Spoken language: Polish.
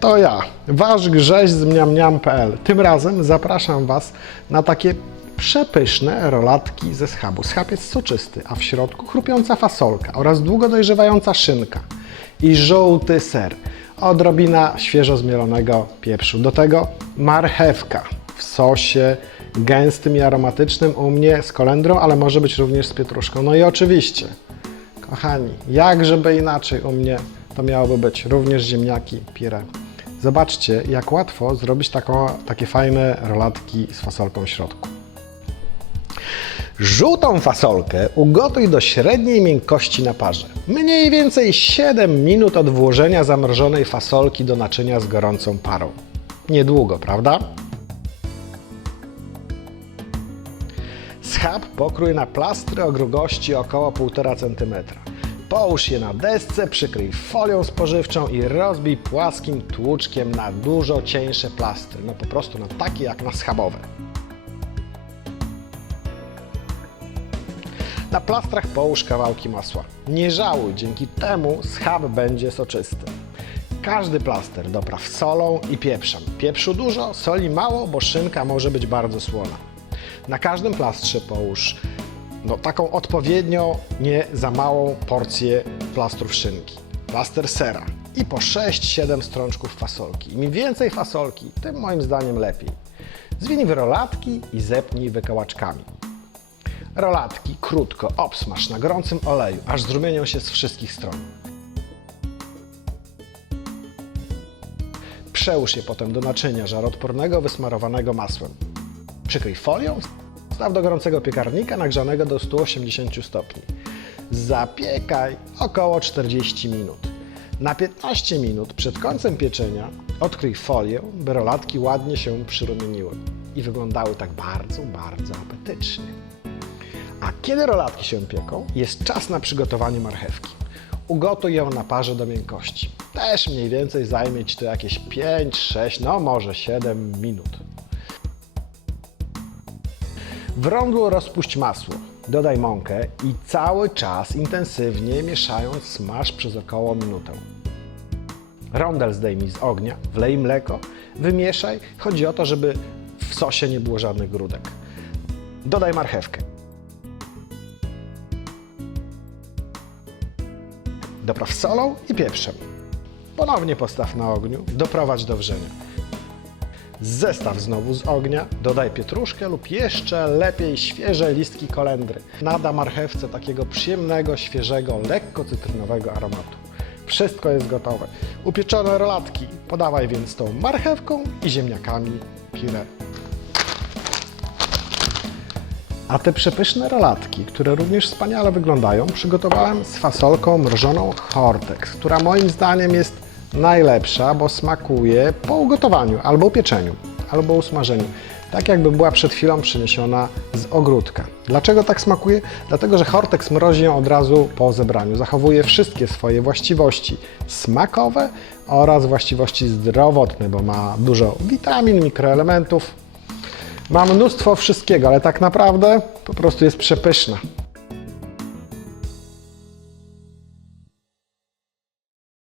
to ja, wasz grześ z mniamniam.pl. Tym razem zapraszam was na takie przepyszne rolatki ze schabu. Schab jest soczysty, a w środku chrupiąca fasolka oraz długo dojrzewająca szynka i żółty ser. Odrobina świeżo zmielonego pieprzu. Do tego marchewka w sosie gęstym i aromatycznym, u mnie z kolendrą, ale może być również z pietruszką. No i oczywiście Kochani, jak żeby inaczej u mnie to miałoby być również ziemniaki pire. Zobaczcie, jak łatwo zrobić takie fajne rolatki z fasolką w środku. Żółtą fasolkę ugotuj do średniej miękkości na parze. Mniej więcej 7 minut od włożenia zamrożonej fasolki do naczynia z gorącą parą. Niedługo, prawda? Schab pokrój na plastry o grubości około 1,5 cm. Połóż je na desce, przykryj folią spożywczą i rozbij płaskim tłuczkiem na dużo cieńsze plastry. No po prostu na takie jak na schabowe. Na plastrach połóż kawałki masła. Nie żałuj, dzięki temu schab będzie soczysty. Każdy plaster dopraw solą i pieprzem. Pieprzu dużo, soli mało, bo szynka może być bardzo słona. Na każdym plastrze połóż no, taką odpowiednio nie za małą porcję plastrów szynki, plaster sera i po 6-7 strączków fasolki. Im więcej fasolki, tym moim zdaniem lepiej. Zwinij w rolatki i zepnij wykałaczkami. Rolatki krótko obsmaż na gorącym oleju, aż zrumienią się z wszystkich stron. Przełóż je potem do naczynia żaroodpornego wysmarowanego masłem. Przykryj folią, staw do gorącego piekarnika nagrzanego do 180 stopni. Zapiekaj około 40 minut. Na 15 minut przed końcem pieczenia odkryj folię, by rolatki ładnie się przyrumieniły i wyglądały tak bardzo, bardzo apetycznie. A kiedy rolatki się pieką, jest czas na przygotowanie marchewki. Ugotuj ją na parze do miękkości. Też mniej więcej zajmie Ci to jakieś 5, 6, no może 7 minut. W rondlu rozpuść masło, dodaj mąkę i cały czas intensywnie mieszając smaż przez około minutę. Rondel zdejmij z ognia, wlej mleko, wymieszaj. Chodzi o to, żeby w sosie nie było żadnych grudek. Dodaj marchewkę. Dopraw solą i pieprzem. Ponownie postaw na ogniu, doprowadź do wrzenia. Zestaw znowu z ognia, dodaj pietruszkę lub jeszcze lepiej świeże listki kolendry. Nada marchewce takiego przyjemnego, świeżego, lekko cytrynowego aromatu. Wszystko jest gotowe. Upieczone rolatki podawaj więc tą marchewką i ziemniakami pire. A te przepyszne rolatki, które również wspaniale wyglądają, przygotowałem z fasolką mrożoną Hortex, która moim zdaniem jest najlepsza, bo smakuje po ugotowaniu, albo upieczeniu, albo usmażeniu. Tak jakby była przed chwilą przyniesiona z ogródka. Dlaczego tak smakuje? Dlatego, że Hortex mrozi ją od razu po zebraniu. Zachowuje wszystkie swoje właściwości smakowe oraz właściwości zdrowotne, bo ma dużo witamin, mikroelementów, ma mnóstwo wszystkiego, ale tak naprawdę po prostu jest przepyszna.